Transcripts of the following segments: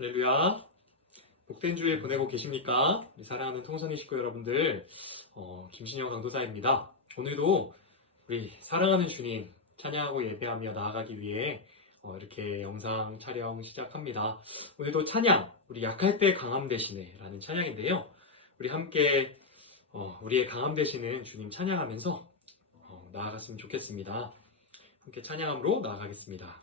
할렐루야. 복된 주일 보내고 계십니까? 우리 사랑하는 통선이 식구 여러분들, 김신영 강도사입니다. 오늘도 우리 사랑하는 주님 찬양하고 예배하며 나아가기 위해 이렇게 영상 촬영 시작합니다. 오늘도 찬양, 우리 약할 때 강함 되시네 라는 찬양인데요. 우리 함께 우리의 강함 되시는 주님 찬양하면서 나아갔으면 좋겠습니다. 함께 찬양함으로 나아가겠습니다.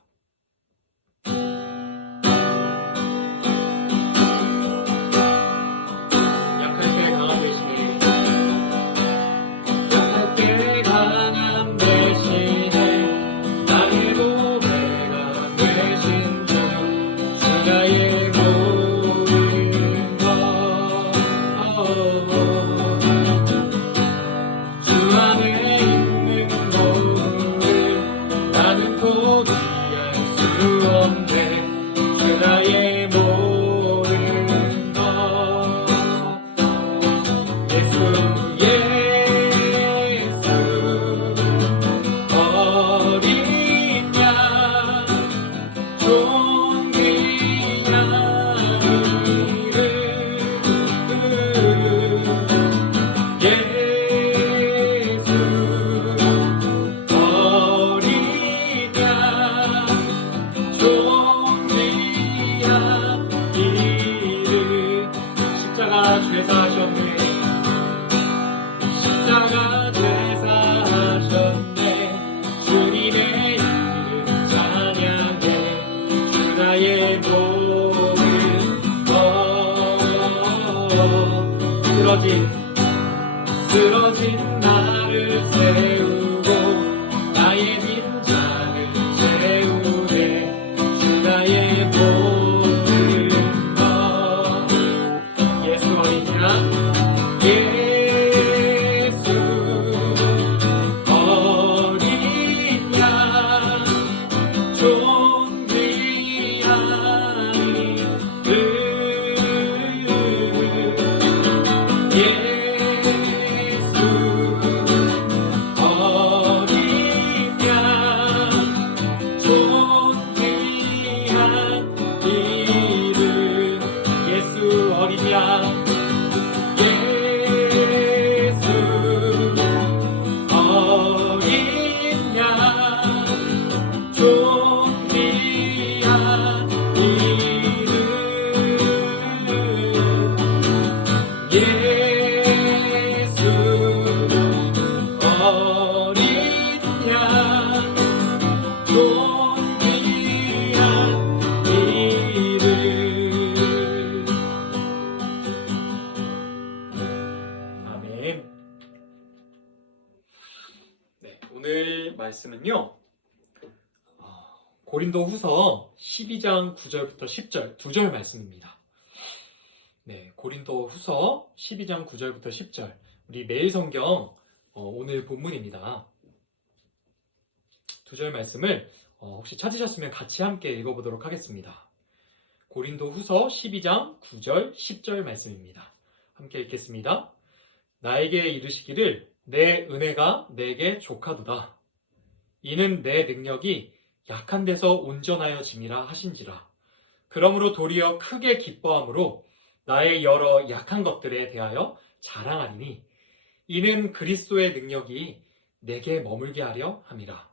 쓰러진 나를 세우고 나의 빈장을 채우네. 주 나의 모든 것. 예수 어린 양, 예수 어린 양, 존귀한 이름. 오늘 말씀은요, 고린도 후서 12장 9절부터 10절, 2절 말씀입니다. 네, 고린도 후서 12장 9절부터 10절, 우리 매일 성경 오늘 본문입니다. 2절 말씀을 혹시 찾으셨으면 같이 함께 읽어보도록 하겠습니다. 고린도 후서 12장 9절, 10절 말씀입니다. 함께 읽겠습니다. 나에게 이르시기를 내 은혜가 내게 족하도다. 이는 내 능력이 약한 데서 온전하여 짐이라 하신지라. 그러므로 도리어 크게 기뻐함으로 나의 여러 약한 것들에 대하여 자랑하리니 이는 그리스도의 능력이 내게 머물게 하려 함이라.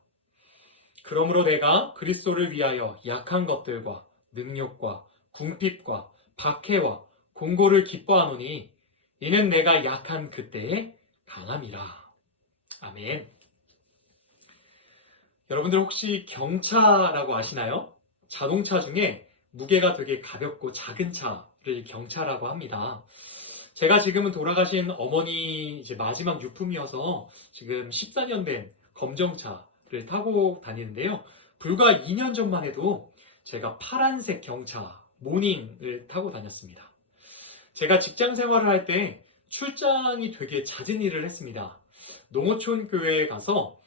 그러므로 내가 그리스도를 위하여 약한 것들과 능력과 궁핍과 박해와 공고를 기뻐하노니 이는 내가 약한 그때에 강함이라. 아멘. 여러분들 혹시 경차라고 아시나요? 자동차 중에 무게가 되게 가볍고 작은 차를 경차라고 합니다. 제가 지금은 돌아가신 어머니 이제 마지막 유품이어서 지금 14년 된 검정차를 타고 다니는데요. 불과 2년 전만 해도 제가 파란색 경차 모닝을 타고 다녔습니다. 제가 직장 생활을 할 때 출장이 되게 잦은 일을 했습니다. 농어촌 교회에 가서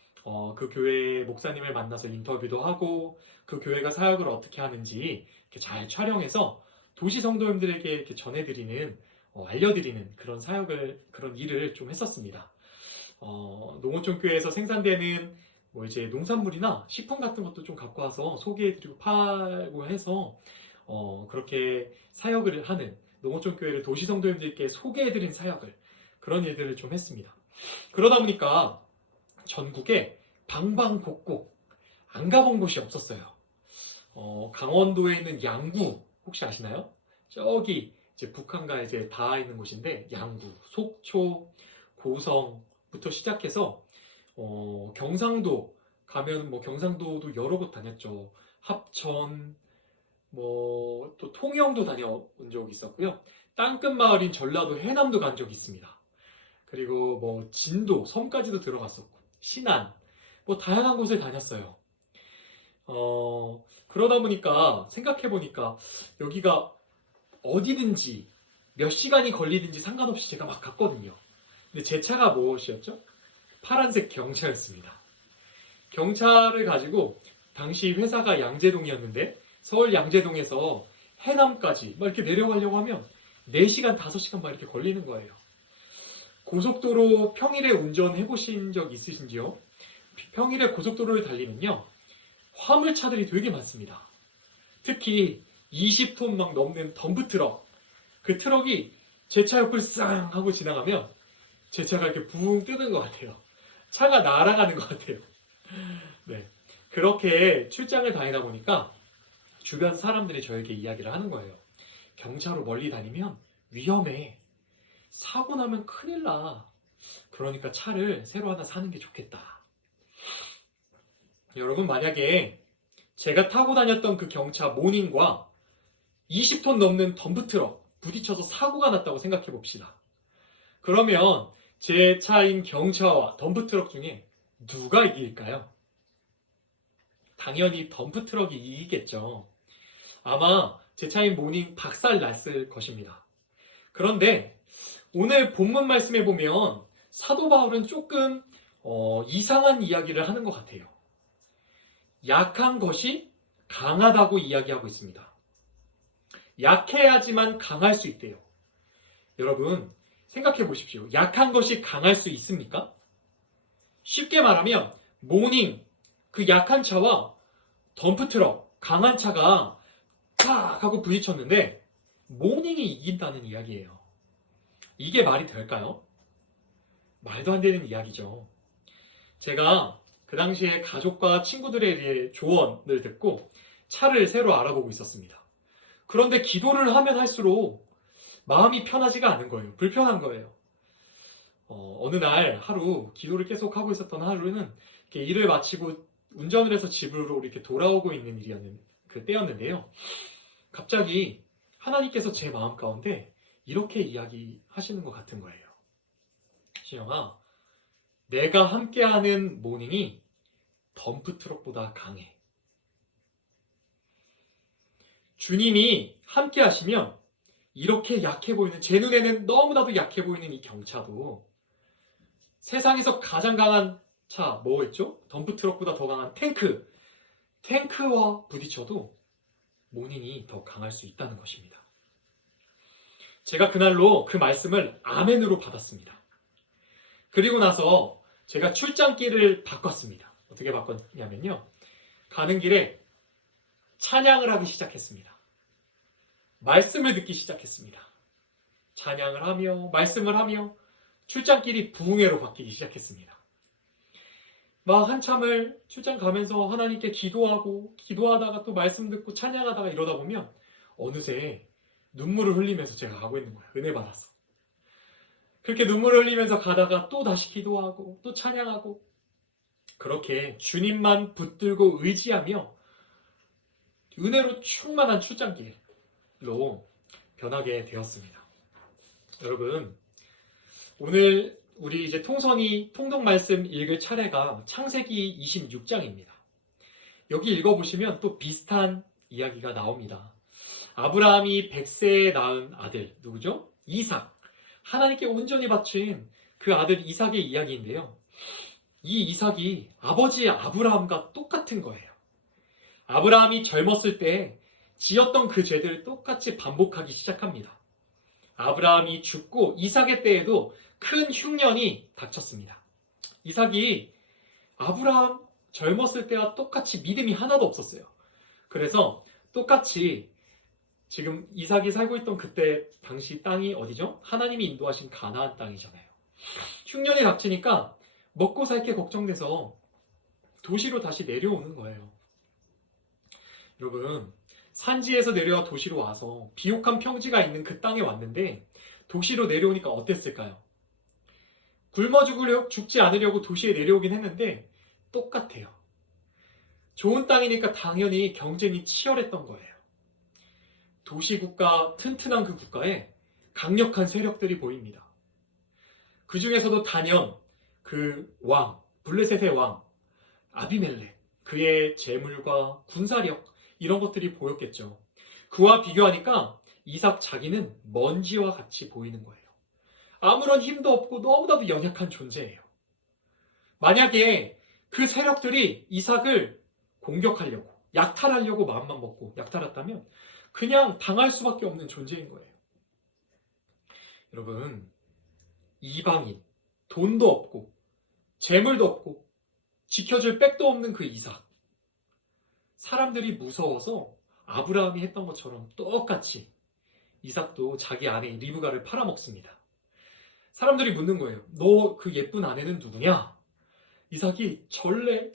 그 교회 목사님을 만나서 인터뷰도 하고 그 교회가 사역을 어떻게 하는지 이렇게 잘 촬영해서 도시 성도님들에게 이렇게 전해드리는, 알려드리는 그런 그런 일을 좀 했었습니다. 농어촌 교회에서 생산되는 이제 농산물이나 식품 같은 것도 좀 갖고 와서 소개해드리고 팔고 해서 그렇게 사역을 하는 농어촌교회를 도시성도님들께 소개해드린 사역을 그런 일들을 좀 했습니다. 그러다 보니까 전국에 방방곡곡 안 가본 곳이 없었어요. 강원도에 있는 양구 혹시 아시나요? 저기 이제 북한과 이제 닿아 있는 곳인데 양구, 속초, 고성부터 시작해서 경상도 가면 뭐 경상도도 여러 곳 다녔죠. 합천, 뭐 또 통영도 다녀온 적이 있었고요. 땅끝 마을인 전라도 해남도 간 적이 있습니다. 그리고 뭐 진도, 섬까지도 들어갔었고 신안, 뭐 다양한 곳을 다녔어요. 그러다 보니까 생각해 보니까 여기가 어디든지 몇 시간이 걸리든지 상관없이 제가 막 갔거든요. 근데 제 차가 무엇이었죠? 파란색 경차였습니다. 경차를 가지고 당시 회사가 양재동이었는데 서울 양재동에서 해남까지 막 이렇게 내려가려고 하면 4시간, 5시간 막 이렇게 걸리는 거예요. 고속도로 평일에 운전해 보신 적 있으신지요? 평일에 고속도로를 달리면요. 화물차들이 되게 많습니다. 특히 20톤 막 넘는 덤프트럭. 그 트럭이 제 차 옆을 쌍 하고 지나가면 제 차가 이렇게 붕 뜨는 것 같아요. 차가 날아가는 것 같아요. 네. 그렇게 출장을 다니다 보니까 주변 사람들이 저에게 이야기를 하는 거예요. 경차로 멀리 다니면 위험해. 사고 나면 큰일 나. 그러니까 차를 새로 하나 사는 게 좋겠다. 여러분, 만약에 제가 타고 다녔던 그 경차 모닝과 20톤 넘는 덤프트럭 부딪혀서 사고가 났다고 생각해 봅시다. 그러면 제 차인 경차와 덤프트럭 중에 누가 이길까요? 당연히 덤프트럭이 이기겠죠. 아마 제 차인 모닝 박살 났을 것입니다. 그런데 오늘 본문 말씀에 보면 사도 바울은 조금 이상한 이야기를 하는 것 같아요. 약한 것이 강하다고 이야기하고 있습니다. 약해야지만 강할 수 있대요. 여러분, 생각해 보십시오. 약한 것이 강할 수 있습니까? 쉽게 말하면 모닝, 그 약한 차와 덤프트럭, 강한 차가 탁 하고 부딪혔는데 모닝이 이긴다는 이야기예요. 이게 말이 될까요? 말도 안 되는 이야기죠. 제가 그 당시에 가족과 친구들의 조언을 듣고 차를 새로 알아보고 있었습니다. 그런데 기도를 하면 할수록 마음이 편하지가 않은 거예요. 불편한 거예요. 어느 날 하루 기도를 계속 하고 있었던 하루는 이렇게 일을 마치고 운전을 해서 집으로 이렇게 돌아오고 있는 그 때였는데요. 갑자기 하나님께서 제 마음 가운데 이렇게 이야기하시는 것 같은 거예요. 신영아, 내가 함께하는 모닝이 덤프트럭보다 강해. 주님이 함께 하시면 이렇게 약해 보이는, 제 눈에는 너무나도 약해 보이는 이 경차도 세상에서 가장 강한 차, 뭐였죠? 덤프트럭보다 더 강한 탱크와 부딪혀도 모닝이 더 강할 수 있다는 것입니다. 제가 그날로 그 말씀을 아멘으로 받았습니다. 그리고 나서 제가 출장길을 바꿨습니다. 어떻게 바꿨냐면요. 가는 길에 찬양을 하기 시작했습니다. 말씀을 듣기 시작했습니다. 찬양을 하며 말씀을 하며 출장길이 부흥회로 바뀌기 시작했습니다. 막 한참을 출장 가면서 하나님께 기도하다가 또 말씀 듣고 찬양하다가 이러다 보면 어느새 눈물을 흘리면서 제가 가고 있는 거예요. 은혜 받아서. 그렇게 눈물을 흘리면서 가다가 또 다시 기도하고 또 찬양하고 그렇게 주님만 붙들고 의지하며 은혜로 충만한 출장길로 변하게 되었습니다. 여러분, 오늘 우리 이제 통독 말씀 읽을 차례가 창세기 26장입니다. 여기 읽어보시면 또 비슷한 이야기가 나옵니다. 아브라함이 100세에 낳은 아들, 누구죠? 이삭. 하나님께 온전히 바친 그 아들 이삭의 이야기인데요. 이 이삭이 아버지 아브라함과 똑같은 거예요. 아브라함이 젊었을 때 지었던 그 죄들을 똑같이 반복하기 시작합니다. 아브라함이 죽고 이삭의 때에도 큰 흉년이 닥쳤습니다. 이삭이 아브라함 젊었을 때와 똑같이 믿음이 하나도 없었어요. 그래서 똑같이 지금 이삭이 살고 있던 그때 당시 땅이 어디죠? 하나님이 인도하신 가나안 땅이잖아요. 흉년이 닥치니까 먹고 살 게 걱정돼서 도시로 다시 내려오는 거예요. 여러분, 산지에서 내려와 도시로 와서 비옥한 평지가 있는 그 땅에 왔는데 도시로 내려오니까 어땠을까요? 굶어 죽지 않으려고 도시에 내려오긴 했는데 똑같아요. 좋은 땅이니까 당연히 경쟁이 치열했던 거예요. 도시국가, 튼튼한 그 국가에 강력한 세력들이 보입니다. 그 중에서도 단연 그 왕, 블레셋의 왕, 아비멜렉, 그의 재물과 군사력, 이런 것들이 보였겠죠. 그와 비교하니까 이삭 자기는 먼지와 같이 보이는 거예요. 아무런 힘도 없고 너무나도 연약한 존재예요. 만약에 그 세력들이 이삭을 공격하려고, 약탈하려고 마음만 먹고 약탈했다면 그냥 당할 수밖에 없는 존재인 거예요. 여러분, 이방인, 돈도 없고 재물도 없고 지켜줄 백도 없는 그 이삭. 사람들이 무서워서 아브라함이 했던 것처럼 똑같이 이삭도 자기 아내 리브가를 팔아먹습니다. 사람들이 묻는 거예요. 너 그 예쁜 아내는 누구냐? 이삭이 전래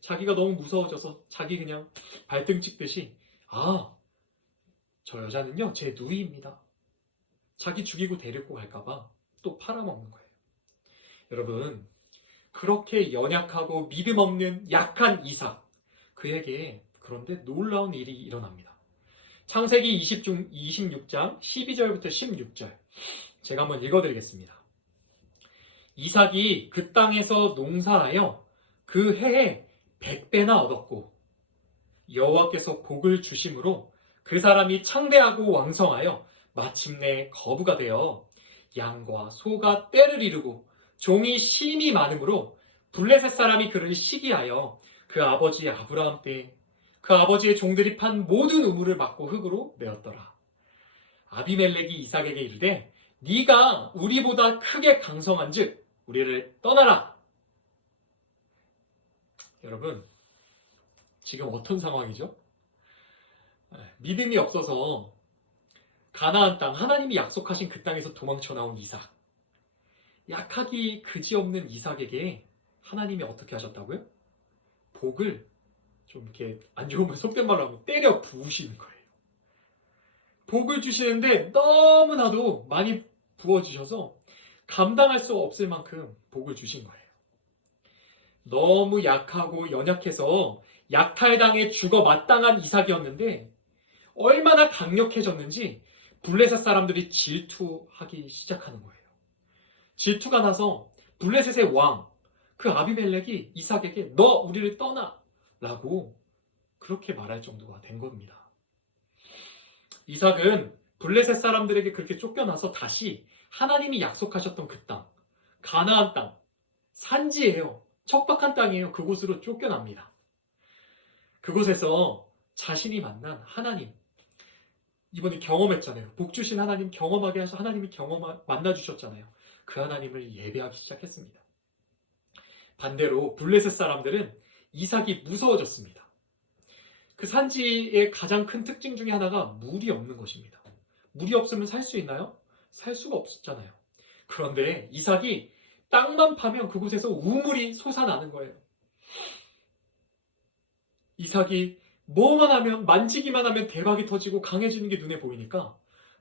자기가 너무 무서워져서 자기 그냥 발등 찍듯이 저 여자는요 제 누이입니다. 자기 죽이고 데리고 갈까봐 또 팔아먹는 거예요. 여러분, 그렇게 연약하고 믿음 없는 약한 이삭, 그에게 그런데 놀라운 일이 일어납니다. 창세기 26장 12절부터 16절 제가 한번 읽어드리겠습니다. 이삭이 그 땅에서 농사하여 그 해에 100배나 얻었고 여호와께서 복을 주심으로 그 사람이 창대하고 왕성하여 마침내 거부가 되어 양과 소가 떼를 이루고 종이 심이 많으므로 블레셋 사람이 그를 시기하여 그 아버지 아브라함 때에 그 아버지의 종들이 판 모든 우물을 막고 흙으로 메었더라. 아비멜렉이 이삭에게 이르되 네가 우리보다 크게 강성한즉 우리를 떠나라. 여러분, 지금 어떤 상황이죠? 믿음이 없어서 가나안 땅, 하나님이 약속하신 그 땅에서 도망쳐 나온 이삭. 약하기 그지없는 이삭에게 하나님이 어떻게 하셨다고요? 복을 좀 이렇게 안 좋으면 속된 말로 하면 때려 부으시는 거예요. 복을 주시는데 너무나도 많이 부어주셔서 감당할 수 없을 만큼 복을 주신 거예요. 너무 약하고 연약해서 약탈당해 죽어 마땅한 이삭이었는데 얼마나 강력해졌는지 블레셋 사람들이 질투하기 시작하는 거예요. 질투가 나서 블레셋의 왕, 그 아비멜렉이 이삭에게 너 우리를 떠나 라고 그렇게 말할 정도가 된 겁니다. 이삭은 블레셋 사람들에게 그렇게 쫓겨나서 다시 하나님이 약속하셨던 그 땅, 가나안 땅, 산지예요. 척박한 땅이에요. 그곳으로 쫓겨납니다. 그곳에서 자신이 만난 하나님, 이번에 경험했잖아요. 복 주신 하나님 경험하게 하셔 하나님이 만나주셨잖아요. 그 하나님을 예배하기 시작했습니다. 반대로 블레셋 사람들은 이삭이 무서워졌습니다. 그 산지의 가장 큰 특징 중에 하나가 물이 없는 것입니다. 물이 없으면 살 수 있나요? 살 수가 없었잖아요. 그런데 이삭이 땅만 파면 그곳에서 우물이 솟아나는 거예요. 이삭이 뭐만 하면, 만지기만 하면 대박이 터지고 강해지는 게 눈에 보이니까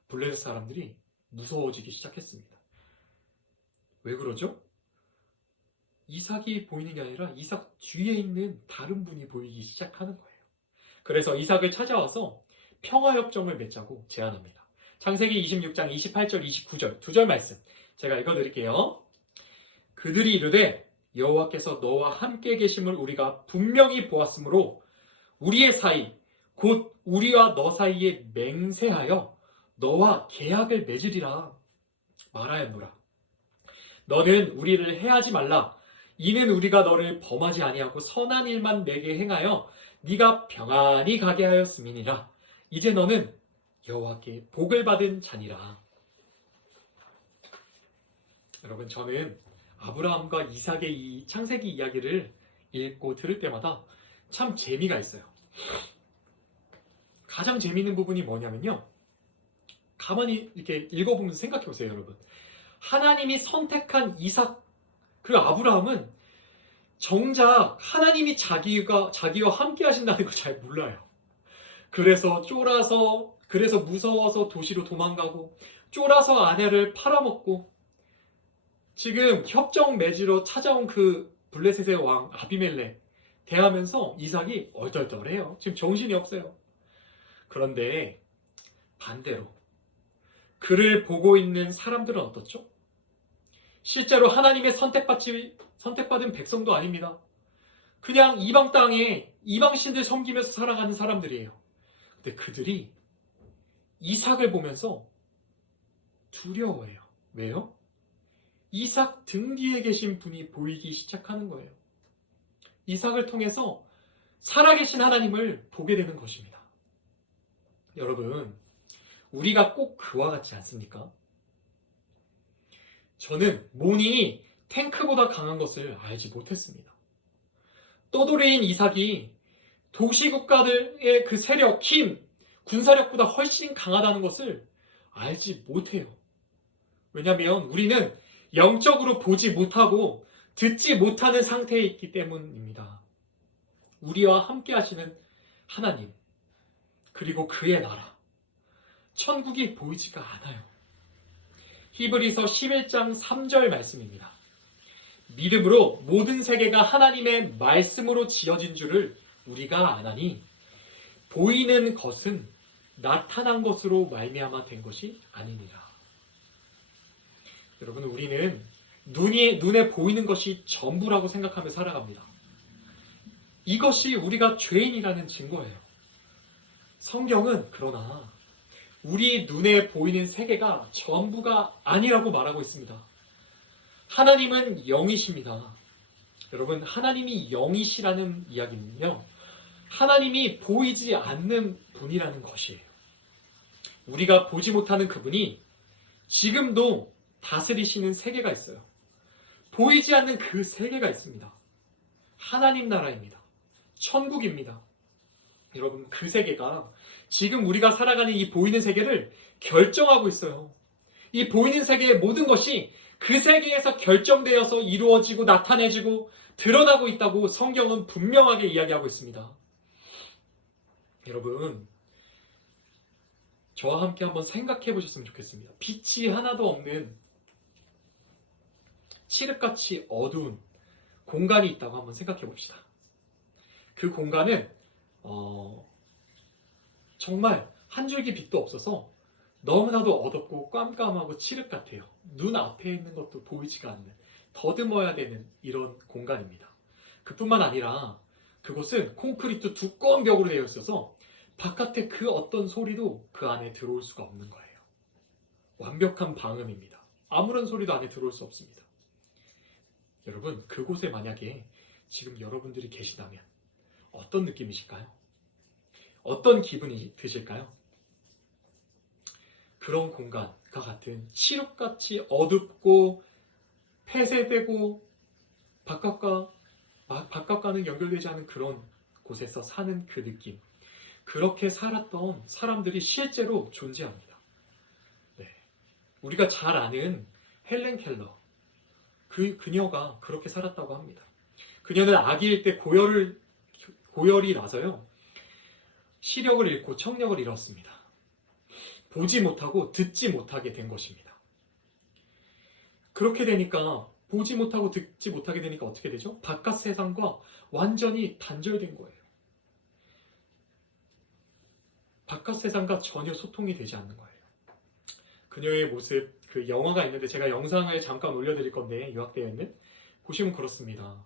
블레셋 사람들이 무서워지기 시작했습니다. 왜 그러죠? 이삭이 보이는 게 아니라 이삭 뒤에 있는 다른 분이 보이기 시작하는 거예요. 그래서 이삭을 찾아와서 평화협정을 맺자고 제안합니다. 창세기 26장 28절 29절 두 절 말씀 제가 읽어드릴게요. 그들이 이르되 여호와께서 너와 함께 계심을 우리가 분명히 보았으므로 우리의 사이 곧 우리와 너 사이에 맹세하여 너와 계약을 맺으리라 말하였노라. 너는 우리를 해하지 말라. 이는 우리가 너를 범하지 아니하고 선한 일만 내게 행하여 네가 평안히 가게 하였음이니라. 이제 너는 여호와께 복을 받은 자니라. 여러분, 저는 아브라함과 이삭의 이 창세기 이야기를 읽고 들을 때마다 참 재미가 있어요. 가장 재미있는 부분이 뭐냐면요. 가만히 이렇게 읽어보면서 생각해 보세요, 여러분. 하나님이 선택한 이삭, 그리고 아브라함은 정작 하나님이 자기와 함께 하신다는 걸 잘 몰라요. 그래서 무서워서 도시로 도망가고, 쫄아서 아내를 팔아먹고, 지금 협정 맺으러 찾아온 그 블레셋의 왕 아비멜렉 대하면서 이삭이 얼떨떨해요. 지금 정신이 없어요. 그런데 반대로 그를 보고 있는 사람들은 어떻죠? 실제로 하나님의 선택받은 백성도 아닙니다. 그냥 이방 땅에 이방신들 섬기면서 살아가는 사람들이에요. 근데 그들이 이삭을 보면서 두려워해요. 왜요? 이삭 등 뒤에 계신 분이 보이기 시작하는 거예요. 이삭을 통해서 살아계신 하나님을 보게 되는 것입니다. 여러분, 우리가 꼭 그와 같지 않습니까? 저는 모닝이 탱크보다 강한 것을 알지 못했습니다. 떠돌이인 이삭이 도시국가들의 그 세력, 힘, 군사력보다 훨씬 강하다는 것을 알지 못해요. 왜냐하면 우리는 영적으로 보지 못하고 듣지 못하는 상태에 있기 때문입니다. 우리와 함께 하시는 하나님, 그리고 그의 나라, 천국이 보이지가 않아요. 히브리서 11장 3절 말씀입니다. 믿음으로 모든 세계가 하나님의 말씀으로 지어진 줄을 우리가 아나니 보이는 것은 나타난 것으로 말미암아 된 것이 아니니라. 여러분, 우리는 눈에 보이는 것이 전부라고 생각하며 살아갑니다. 이것이 우리가 죄인이라는 증거예요. 성경은 그러나 우리 눈에 보이는 세계가 전부가 아니라고 말하고 있습니다. 하나님은 영이십니다. 여러분, 하나님이 영이시라는 이야기는요, 하나님이 보이지 않는 분이라는 것이에요. 우리가 보지 못하는 그분이 지금도 다스리시는 세계가 있어요. 보이지 않는 그 세계가 있습니다. 하나님 나라입니다. 천국입니다. 여러분, 그 세계가 지금 우리가 살아가는 이 보이는 세계를 결정하고 있어요. 이 보이는 세계의 모든 것이 그 세계에서 결정되어서 이루어지고 나타내지고 드러나고 있다고 성경은 분명하게 이야기하고 있습니다. 여러분, 저와 함께 한번 생각해 보셨으면 좋겠습니다. 빛이 하나도 없는 칠흑같이 어두운 공간이 있다고 한번 생각해 봅시다. 그 공간은 정말 한 줄기 빛도 없어서 너무나도 어둡고 깜깜하고 칠흑 같아요. 눈 앞에 있는 것도 보이지가 않는, 더듬어야 되는 이런 공간입니다. 그뿐만 아니라 그곳은 콘크리트 두꺼운 벽으로 되어 있어서 바깥에 그 어떤 소리도 그 안에 들어올 수가 없는 거예요. 완벽한 방음입니다. 아무런 소리도 안에 들어올 수 없습니다. 여러분, 그곳에 만약에 지금 여러분들이 계시다면 어떤 느낌이실까요? 어떤 기분이 드실까요? 그런 공간과 같은 칠흑같이 어둡고 폐쇄되고 바깥과는 연결되지 않은 그런 곳에서 사는 그 느낌, 그렇게 살았던 사람들이 실제로 존재합니다. 네. 우리가 잘 아는 헬렌 켈러, 그녀가 그렇게 살았다고 합니다. 그녀는 아기일 때 고열이 나서요, 시력을 잃고 청력을 잃었습니다. 보지 못하고 듣지 못하게 된 것입니다. 그렇게 되니까, 보지 못하고 듣지 못하게 되니까 어떻게 되죠? 바깥 세상과 완전히 단절된 거예요. 바깥 세상과 전혀 소통이 되지 않는 거예요. 그녀의 모습, 그 영화가 있는데 제가 영상을 잠깐 올려드릴 건데, 요약되어 있는, 보시면 그렇습니다.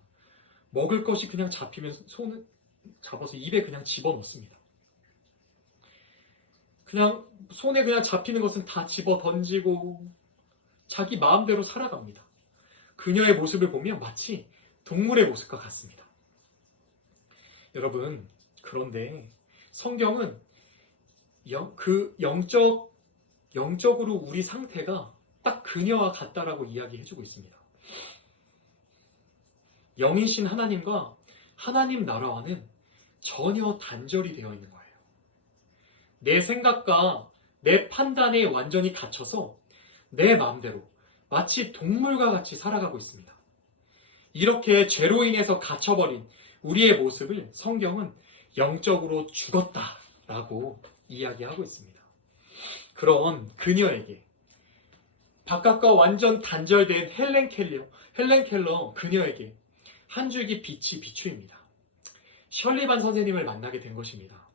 먹을 것이 그냥 잡히면 손을 잡아서 입에 그냥 집어넣습니다. 그냥 손에 그냥 잡히는 것은 다 집어 던지고 자기 마음대로 살아갑니다. 그녀의 모습을 보면 마치 동물의 모습과 같습니다. 여러분, 그런데 성경은 영적으로 우리 상태가 딱 그녀와 같다라고 이야기해주고 있습니다. 영이신 하나님과 하나님 나라와는 전혀 단절이 되어 있는 거예요. 내 생각과 내 판단에 완전히 갇혀서 내 마음대로 마치 동물과 같이 살아가고 있습니다. 이렇게 죄로 인해서 갇혀버린 우리의 모습을 성경은 영적으로 죽었다라고 이야기하고 있습니다. 그런 그녀에게 바깥과 완전 단절된 헬렌 켈러 그녀에게 한 줄기 빛이 비추입니다. 셜리반 선생님을 만나게 된 것입니다.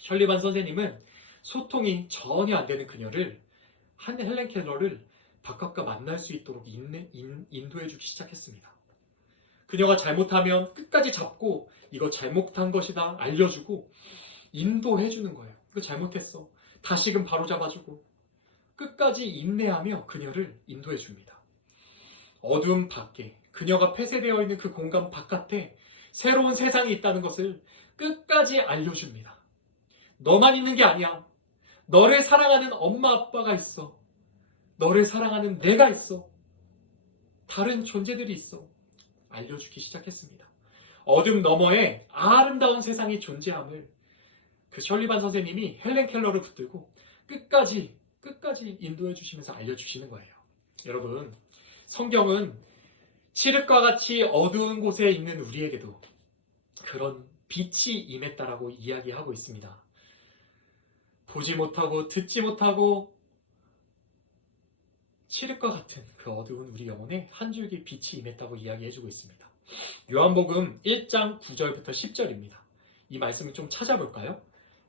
셜리반 선생님은 소통이 전혀 안 되는 그녀를 헬렌 켈러를 바깥과 만날 수 있도록 인도해주기 시작했습니다. 그녀가 잘못하면 끝까지 잡고 이거 잘못한 것이다 알려주고 인도해주는 거예요. 이거 잘못했어. 다시금 바로 잡아주고 끝까지 인내하며 그녀를 인도해줍니다. 어두움 밖에 그녀가 폐쇄되어 있는 그 공간 바깥에 새로운 세상이 있다는 것을 끝까지 알려줍니다. 너만 있는 게 아니야. 너를 사랑하는 엄마 아빠가 있어. 너를 사랑하는 내가 있어. 다른 존재들이 있어. 알려주기 시작했습니다. 어둠 너머에 아름다운 세상이 존재함을 그 셜리반 선생님이 헬렌 켈러를 붙들고 끝까지 인도해 주시면서 알려주시는 거예요. 여러분, 성경은 칠흑과 같이 어두운 곳에 있는 우리에게도 그런 빛이 임했다라고 이야기하고 있습니다. 보지 못하고 듣지 못하고 칠흑과 같은 그 어두운 우리 영혼에 한 줄기 빛이 임했다고 이야기해주고 있습니다. 요한복음 1장 9절부터 10절입니다. 이 말씀을 좀 찾아볼까요?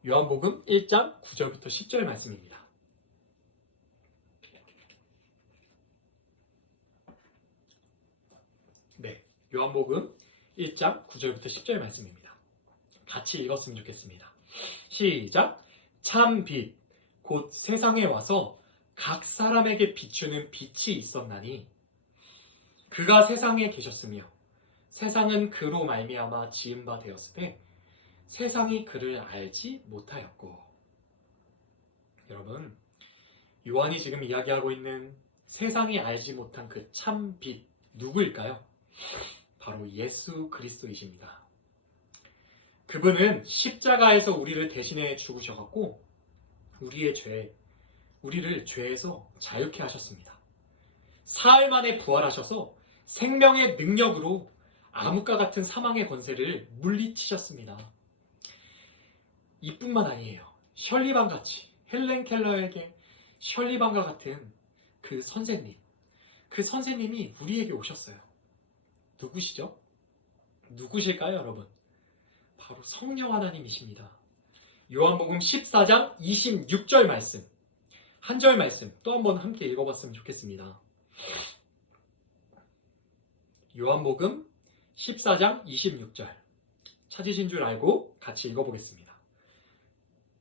요한복음 1장 9절부터 10절 말씀입니다. 네, 요한복음 1장 9절부터 10절 말씀입니다. 같이 읽었으면 좋겠습니다. 시작! 참 빛, 곧 세상에 와서 각 사람에게 비추는 빛이 있었나니 그가 세상에 계셨으며 세상은 그로 말미암아 지은 바 되었으되 세상이 그를 알지 못하였고. 여러분, 요한이 지금 이야기하고 있는 세상이 알지 못한 그 참 빛 누구일까요? 바로 예수 그리스도이십니다. 그분은 십자가에서 우리를 대신해 죽으셔갖고 우리를 죄에서 자유케 하셨습니다. 사흘 만에 부활하셔서 생명의 능력으로 암흑과 같은 사망의 권세를 물리치셨습니다. 이뿐만 아니에요. 셜리반같이 헬렌 켈러에게 셜리반과 같은 그 선생님이 우리에게 오셨어요. 누구시죠? 누구실까요, 여러분? 바로 성령 하나님이십니다. 요한복음 14장 26절 말씀, 한 절 말씀 또 한번 함께 읽어봤으면 좋겠습니다. 요한복음 14장 26절 찾으신 줄 알고 같이 읽어보겠습니다.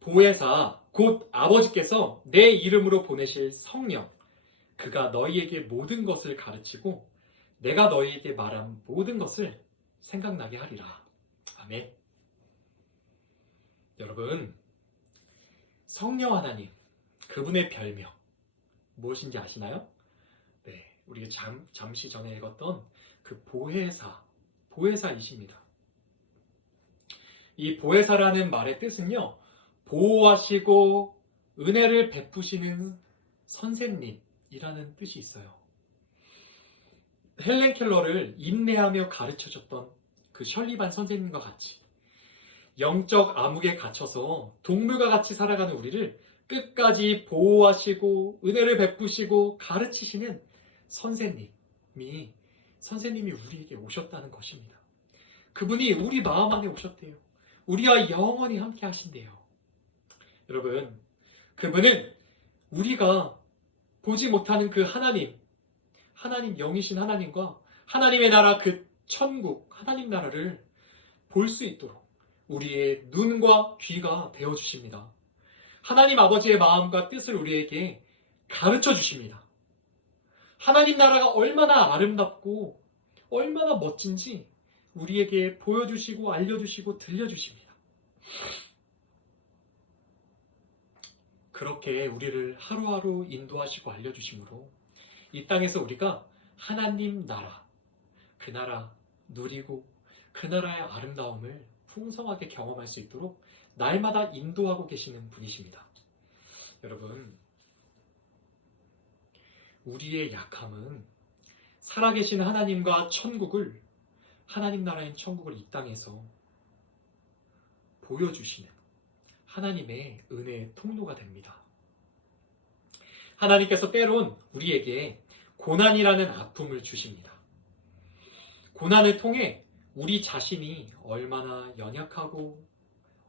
보혜사 곧 아버지께서 내 이름으로 보내실 성령, 그가 너희에게 모든 것을 가르치고 내가 너희에게 말한 모든 것을 생각나게 하리라. 아멘. 여러분, 성령 하나님, 그분의 별명 무엇인지 아시나요? 네, 우리가 잠시 전에 읽었던 그 보혜사이십니다. 이 보혜사라는 말의 뜻은요, 보호하시고 은혜를 베푸시는 선생님이라는 뜻이 있어요. 헬렌 켈러를 인내하며 가르쳐줬던 그 셜리반 선생님과 같이 영적 암흑에 갇혀서 동물과 같이 살아가는 우리를 끝까지 보호하시고 은혜를 베푸시고 가르치시는 선생님이 우리에게 오셨다는 것입니다. 그분이 우리 마음 안에 오셨대요. 우리와 영원히 함께 하신대요. 여러분, 그분은 우리가 보지 못하는 그 하나님 영이신 하나님과 하나님의 나라 그 천국, 하나님 나라를 볼 수 있도록 우리의 눈과 귀가 되어주십니다. 하나님 아버지의 마음과 뜻을 우리에게 가르쳐 주십니다. 하나님 나라가 얼마나 아름답고 얼마나 멋진지 우리에게 보여주시고 알려주시고 들려주십니다. 그렇게 우리를 하루하루 인도하시고 알려주심으로 이 땅에서 우리가 하나님 나라, 그 나라 누리고 그 나라의 아름다움을 풍성하게 경험할 수 있도록 날마다 인도하고 계시는 분이십니다. 여러분, 우리의 약함은 살아계신 하나님과 천국을, 하나님 나라인 천국을 이 땅에서 보여주시는 하나님의 은혜의 통로가 됩니다. 하나님께서 때론 우리에게 고난이라는 아픔을 주십니다. 고난을 통해 우리 자신이 얼마나 연약하고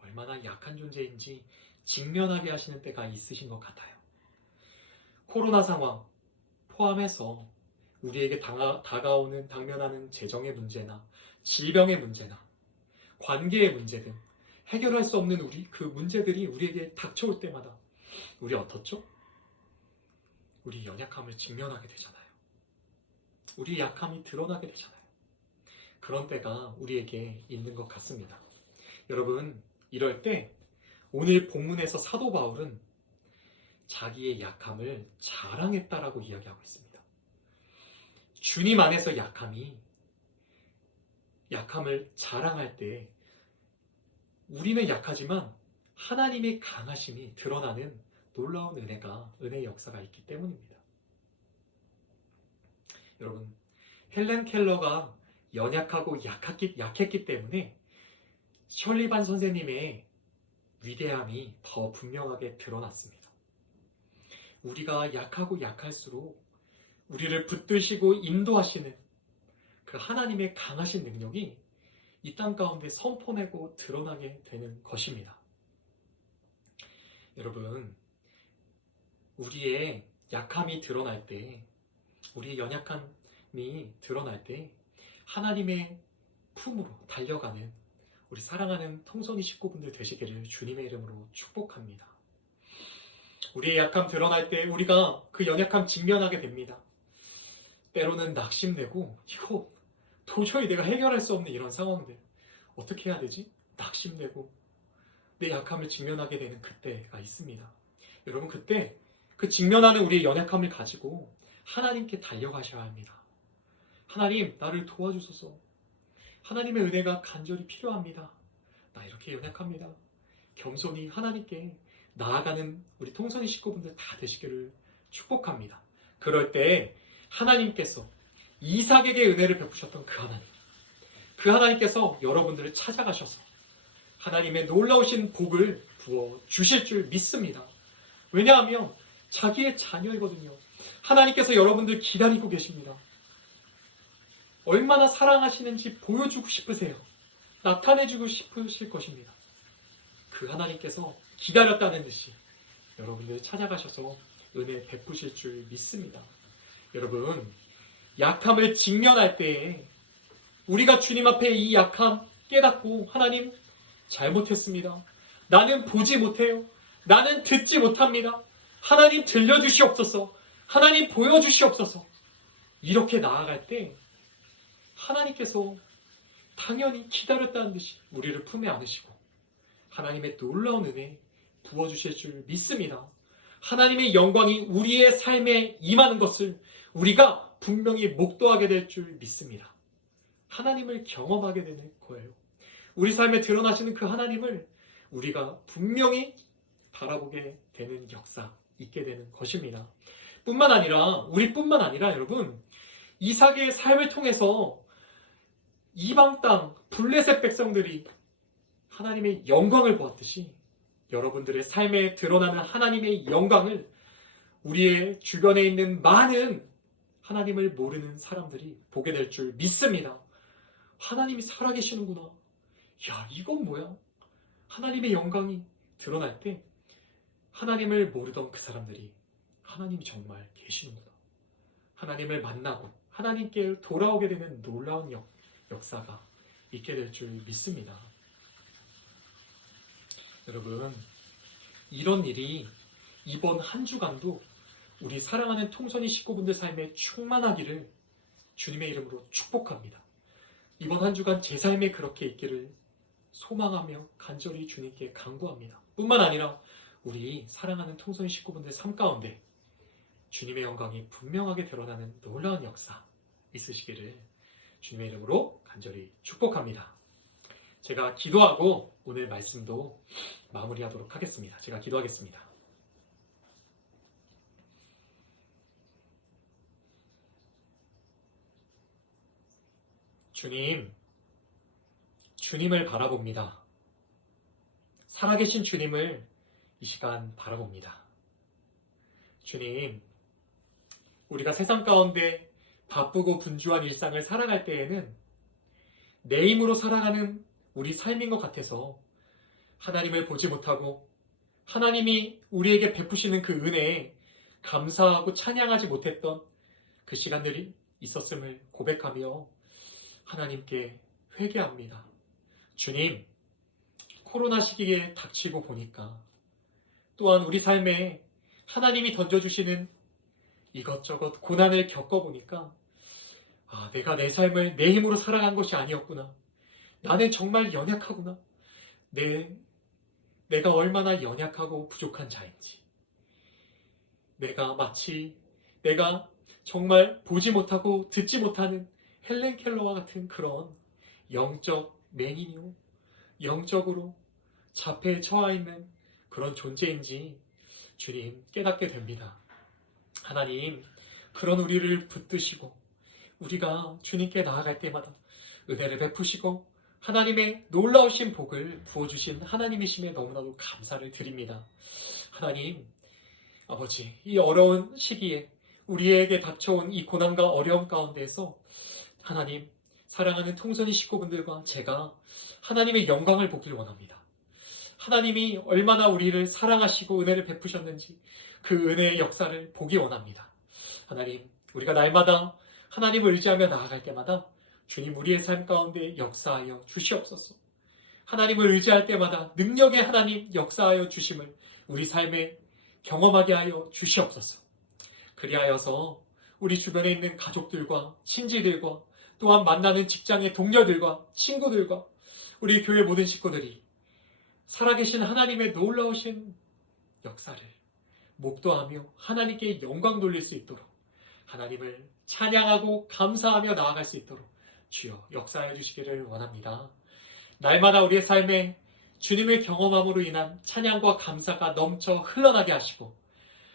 얼마나 약한 존재인지 직면하게 하시는 때가 있으신 것 같아요. 코로나 상황 포함해서 우리에게 당면하는 재정의 문제나 질병의 문제나 관계의 문제 등 해결할 수 없는 그 문제들이 우리에게 닥쳐올 때마다 우리 어떻죠? 우리 연약함을 직면하게 되잖아요. 우리의 약함이 드러나게 되잖아요. 그런 때가 우리에게 있는 것 같습니다. 여러분, 이럴 때 오늘 본문에서 사도 바울은 자기의 약함을 자랑했다라고 이야기하고 있습니다. 주님 안에서 약함을 자랑할 때 우리는 약하지만 하나님의 강하심이 드러나는 놀라운 은혜의 역사가 있기 때문입니다. 여러분, 헬렌 켈러가 연약하고 약했기 때문에 셜리반 선생님의 위대함이 더 분명하게 드러났습니다. 우리가 약하고 약할수록 우리를 붙드시고 인도하시는 그 하나님의 강하신 능력이 이 땅 가운데 선포내고 드러나게 되는 것입니다. 여러분, 우리의 약함이 드러날 때, 우리의 연약함이 드러날 때 하나님의 품으로 달려가는 우리 사랑하는 통선이 식구분들 되시기를 주님의 이름으로 축복합니다. 우리의 약함 드러날 때 우리가 그 연약함 직면하게 됩니다. 때로는 낙심되고 이거 도저히 내가 해결할 수 없는 이런 상황들 어떻게 해야 되지? 낙심되고 내 약함을 직면하게 되는 그때가 있습니다. 여러분, 그때 그 직면하는 우리의 연약함을 가지고 하나님께 달려가셔야 합니다. 하나님, 나를 도와주소서. 하나님의 은혜가 간절히 필요합니다. 나 이렇게 연약합니다. 겸손히 하나님께 나아가는 우리 통선이 식구분들 다 되시기를 축복합니다. 그럴 때 하나님께서 이삭에게 은혜를 베푸셨던 그 하나님께서 여러분들을 찾아가셔서 하나님의 놀라우신 복을 부어 주실 줄 믿습니다. 왜냐하면 자기의 자녀이거든요. 하나님께서 여러분들 기다리고 계십니다. 얼마나 사랑하시는지 보여주고 싶으세요. 나타내주고 싶으실 것입니다. 그 하나님께서 기다렸다는 듯이 여러분들 찾아가셔서 은혜 베푸실 줄 믿습니다. 여러분, 약함을 직면할 때에 우리가 주님 앞에 이 약함 깨닫고 하나님 잘못했습니다. 나는 보지 못해요. 나는 듣지 못합니다. 하나님 들려주시옵소서. 하나님 보여주시옵소서. 이렇게 나아갈 때 하나님께서 당연히 기다렸다는 듯이 우리를 품에 안으시고 하나님의 놀라운 은혜 부어주실 줄 믿습니다. 하나님의 영광이 우리의 삶에 임하는 것을 우리가 분명히 목도하게 될 줄 믿습니다. 하나님을 경험하게 되는 거예요. 우리 삶에 드러나시는 그 하나님을 우리가 분명히 바라보게 되는 역사 있게 되는 것입니다. 우리뿐만 아니라 여러분, 이삭의 삶을 통해서 이방 땅 블레셋 백성들이 하나님의 영광을 보았듯이 여러분들의 삶에 드러나는 하나님의 영광을 우리의 주변에 있는 많은 하나님을 모르는 사람들이 보게 될 줄 믿습니다. 하나님이 살아계시는구나. 야, 이건 뭐야? 하나님의 영광이 드러날 때 하나님을 모르던 그 사람들이 하나님이 정말 계시는구나. 하나님을 만나고 하나님께 돌아오게 되는 놀라운 역사가 있게 될 줄 믿습니다. 여러분, 이런 일이 이번 한 주간도 우리 사랑하는 통선이 식구분들 삶에 충만하기를 주님의 이름으로 축복합니다. 이번 한 주간 제 삶에 그렇게 있기를 소망하며 간절히 주님께 간구합니다. 뿐만 아니라 우리 사랑하는 통선이 식구분들 삶 가운데 주님의 영광이 분명하게 드러나는 놀라운 역사 있으시기를 주님의 이름으로 간절히 축복합니다. 제가 기도하고 오늘 말씀도 마무리하도록 하겠습니다. 제가 기도하겠습니다. 주님, 주님을 바라봅니다. 살아계신 주님을 이 시간 바라봅니다. 주님, 우리가 세상 가운데 바쁘고 분주한 일상을 살아갈 때에는 내 힘으로 살아가는 우리 삶인 것 같아서 하나님을 보지 못하고 하나님이 우리에게 베푸시는 그 은혜에 감사하고 찬양하지 못했던 그 시간들이 있었음을 고백하며 하나님께 회개합니다. 주님, 코로나 시기에 닥치고 보니까 또한 우리 삶에 하나님이 던져주시는 이것저것 고난을 겪어보니까 내가 내 삶을 내 힘으로 살아간 것이 아니었구나. 나는 정말 연약하구나. 내가 얼마나 연약하고 부족한 자인지. 내가 정말 보지 못하고 듣지 못하는 헬렌 켈러와 같은 그런 영적 맹인이요. 영적으로 자폐에 처해 있는 그런 존재인지 주님 깨닫게 됩니다. 하나님, 그런 우리를 붙드시고 우리가 주님께 나아갈 때마다 은혜를 베푸시고 하나님의 놀라우신 복을 부어주신 하나님이심에 너무나도 감사를 드립니다. 하나님, 아버지, 이 어려운 시기에 우리에게 닥쳐온 이 고난과 어려움 가운데에서 하나님, 사랑하는 통선이 식구분들과 제가 하나님의 영광을 보길 원합니다. 하나님이 얼마나 우리를 사랑하시고 은혜를 베푸셨는지 그 은혜의 역사를 보기 원합니다. 하나님, 우리가 날마다 하나님을 의지하며 나아갈 때마다 주님 우리의 삶 가운데 역사하여 주시옵소서. 하나님을 의지할 때마다 능력의 하나님 역사하여 주심을 우리 삶에 경험하게 하여 주시옵소서. 그리하여서 우리 주변에 있는 가족들과 친지들과 또한 만나는 직장의 동료들과 친구들과 우리 교회 모든 식구들이 살아계신 하나님의 놀라우신 역사를 목도하며 하나님께 영광 돌릴 수 있도록 하나님을 찬양하고 감사하며 나아갈 수 있도록 주여 역사해 주시기를 원합니다. 날마다 우리의 삶에 주님을 경험함으로 인한 찬양과 감사가 넘쳐 흘러나게 하시고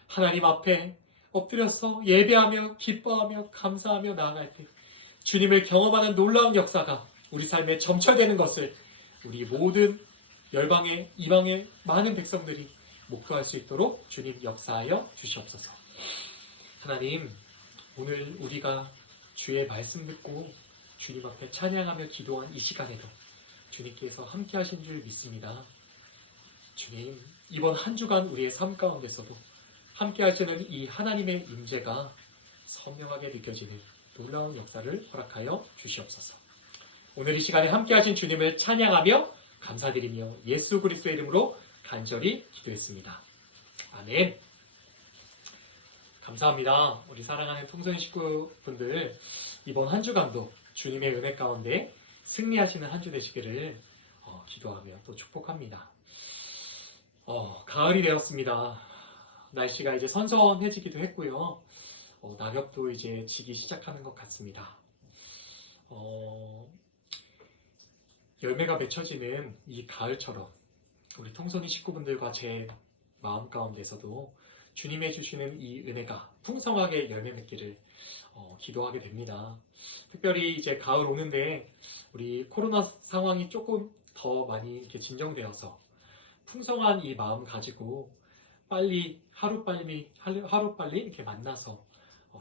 하나님 앞에 엎드려서 예배하며 기뻐하며 감사하며 나아갈 때 주님을 경험하는 놀라운 역사가 우리 삶에 점철되는 것을 우리 모든 열방의 이방의 많은 백성들이 목도할 수 있도록 주님 역사하여 주시옵소서. 하나님, 오늘 우리가 주의 말씀 듣고 주님 앞에 찬양하며 기도한 이 시간에도 주님께서 함께 하신 줄 믿습니다. 주님, 이번 한 주간 우리의 삶 가운데서도 함께 하시는 이 하나님의 임재가 선명하게 느껴지는 놀라운 역사를 허락하여 주시옵소서. 오늘 이 시간에 함께 하신 주님을 찬양하며 감사드리며 예수 그리스도의 이름으로 간절히 기도했습니다. 아멘. 감사합니다. 우리 사랑하는 통선 식구분들, 이번 한 주간도 주님의 은혜 가운데 승리하시는 한 주 되시기를 기도하며 또 축복합니다. 가을이 되었습니다. 날씨가 이제 선선해지기도 했고요. 낙엽도 이제 지기 시작하는 것 같습니다. 열매가 맺혀지는 이 가을처럼 우리 통선이 식구분들과 제 마음 가운데서도 주님이 주시는 이 은혜가 풍성하게 열매 맺기를 기도하게 됩니다. 특별히 이제 가을 오는데 우리 코로나 상황이 조금 더 많이 이렇게 진정되어서 풍성한 이 마음 가지고 하루빨리 이렇게 만나서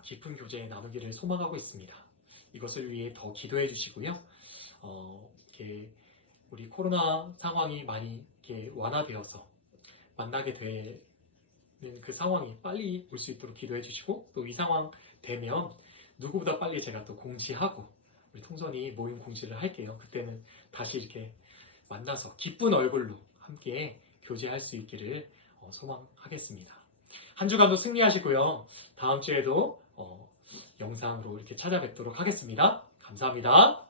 깊은 교제 나누기를 소망하고 있습니다. 이것을 위해 더 기도해 주시고요. 이렇게 우리 코로나 상황이 많이 이렇게 완화되어서 만나게 되는 그 상황이 빨리 올 수 있도록 기도해 주시고, 또 이 상황 되면 누구보다 빨리 제가 또 공지하고 우리 통선이 모임 공지를 할게요. 그때는 다시 이렇게 만나서 기쁜 얼굴로 함께 교제할 수 있기를 소망하겠습니다. 한 주간도 승리하시고요. 다음 주에도 영상으로 이렇게 찾아뵙도록 하겠습니다. 감사합니다.